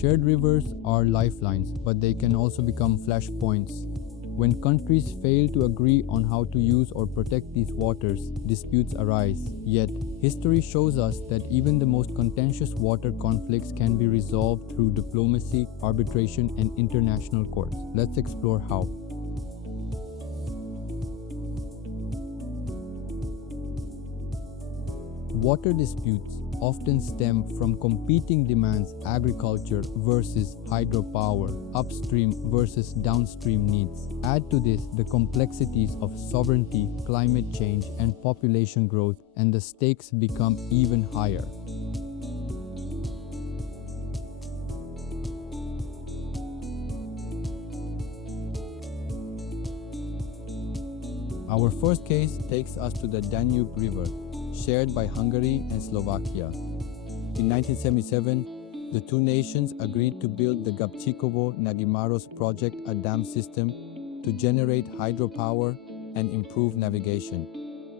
Shared rivers are lifelines, but they can also become flashpoints. When countries fail to agree on how to use or protect these waters, disputes arise. Yet, history shows us that even the most contentious water conflicts can be resolved through diplomacy, arbitration, and international courts. Let's explore how. Water disputes often stem from competing demands: agriculture versus hydropower, upstream versus downstream needs. Add to this the complexities of sovereignty, climate change, and population growth, and the stakes become even higher. Our first case takes us to the Danube River, shared by Hungary and Slovakia. In 1977, the two nations agreed to build the Gabčíkovo-Nagymaros project, a dam system to generate hydropower and improve navigation.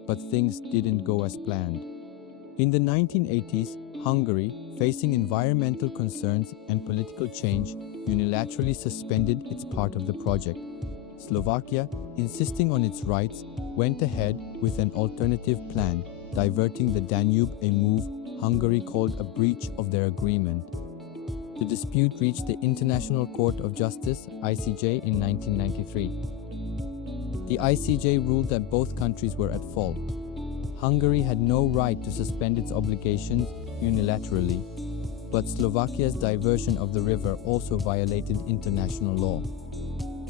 But things didn't go as planned. In the 1980s, Hungary, facing environmental concerns and political change, unilaterally suspended its part of the project. Slovakia, insisting on its rights, went ahead with an alternative plan, diverting the Danube, a move Hungary called a breach of their agreement. The dispute reached the International Court of Justice (ICJ) in 1993. The ICJ ruled that both countries were at fault. Hungary had no right to suspend its obligations unilaterally, but Slovakia's diversion of the river also violated international law.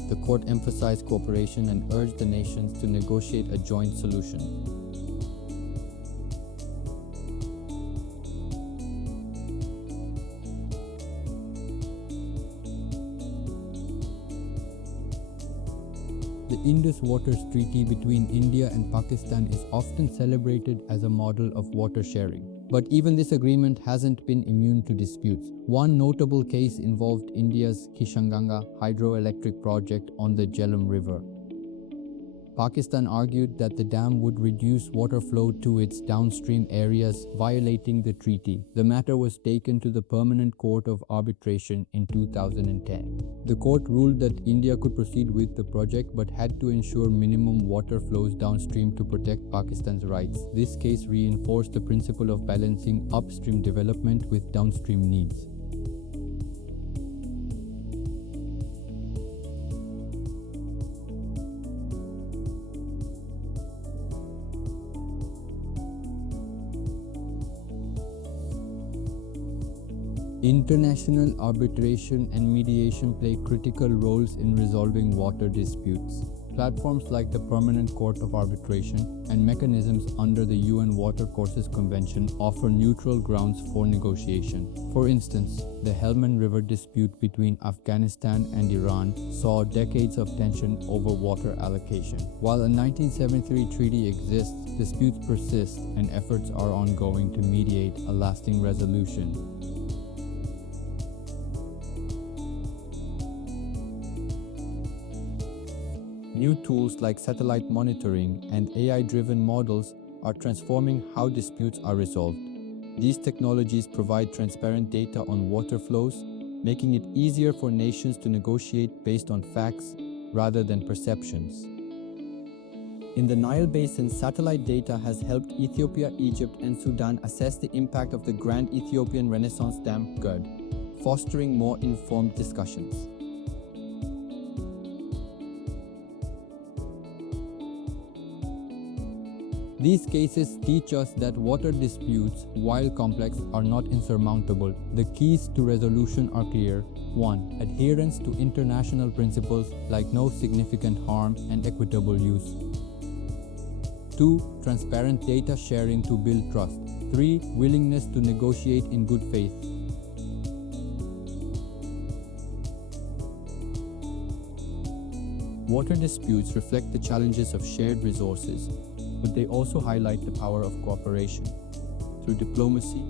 The court emphasized cooperation and urged the nations to negotiate a joint solution. The Indus Waters Treaty between India and Pakistan is often celebrated as a model of water sharing. But even this agreement hasn't been immune to disputes. One notable case involved India's Kishanganga hydroelectric project on the Jhelum River. Pakistan argued that the dam would reduce water flow to its downstream areas, violating the treaty. The matter was taken to the Permanent Court of Arbitration in 2010. The court ruled that India could proceed with the project but had to ensure minimum water flows downstream to protect Pakistan's rights. This case reinforced the principle of balancing upstream development with downstream needs. International arbitration and mediation play critical roles in resolving water disputes. Platforms like the Permanent Court of Arbitration and mechanisms under the UN Watercourses Convention offer neutral grounds for negotiation. For instance, the Helmand River dispute between Afghanistan and Iran saw decades of tension over water allocation. While a 1973 treaty exists, disputes persist and efforts are ongoing to mediate a lasting resolution. New tools like satellite monitoring and AI-driven models are transforming how disputes are resolved. These technologies provide transparent data on water flows, making it easier for nations to negotiate based on facts rather than perceptions. In the Nile Basin, satellite data has helped Ethiopia, Egypt, and Sudan assess the impact of the Grand Ethiopian Renaissance Dam (GERD), fostering more informed discussions. These cases teach us that water disputes, while complex, are not insurmountable. The keys to resolution are clear. 1. Adherence to international principles like no significant harm and equitable use. 2. Transparent data sharing to build trust. 3. Willingness to negotiate in good faith. Water disputes reflect the challenges of shared resources, but they also highlight the power of cooperation. Through diplomacy,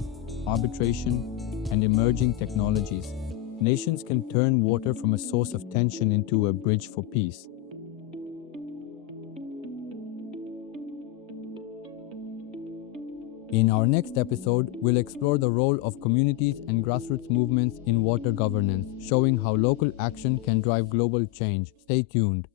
arbitration, and emerging technologies, nations can turn water from a source of tension into a bridge for peace. In our next episode, we'll explore the role of communities and grassroots movements in water governance, showing how local action can drive global change. Stay tuned.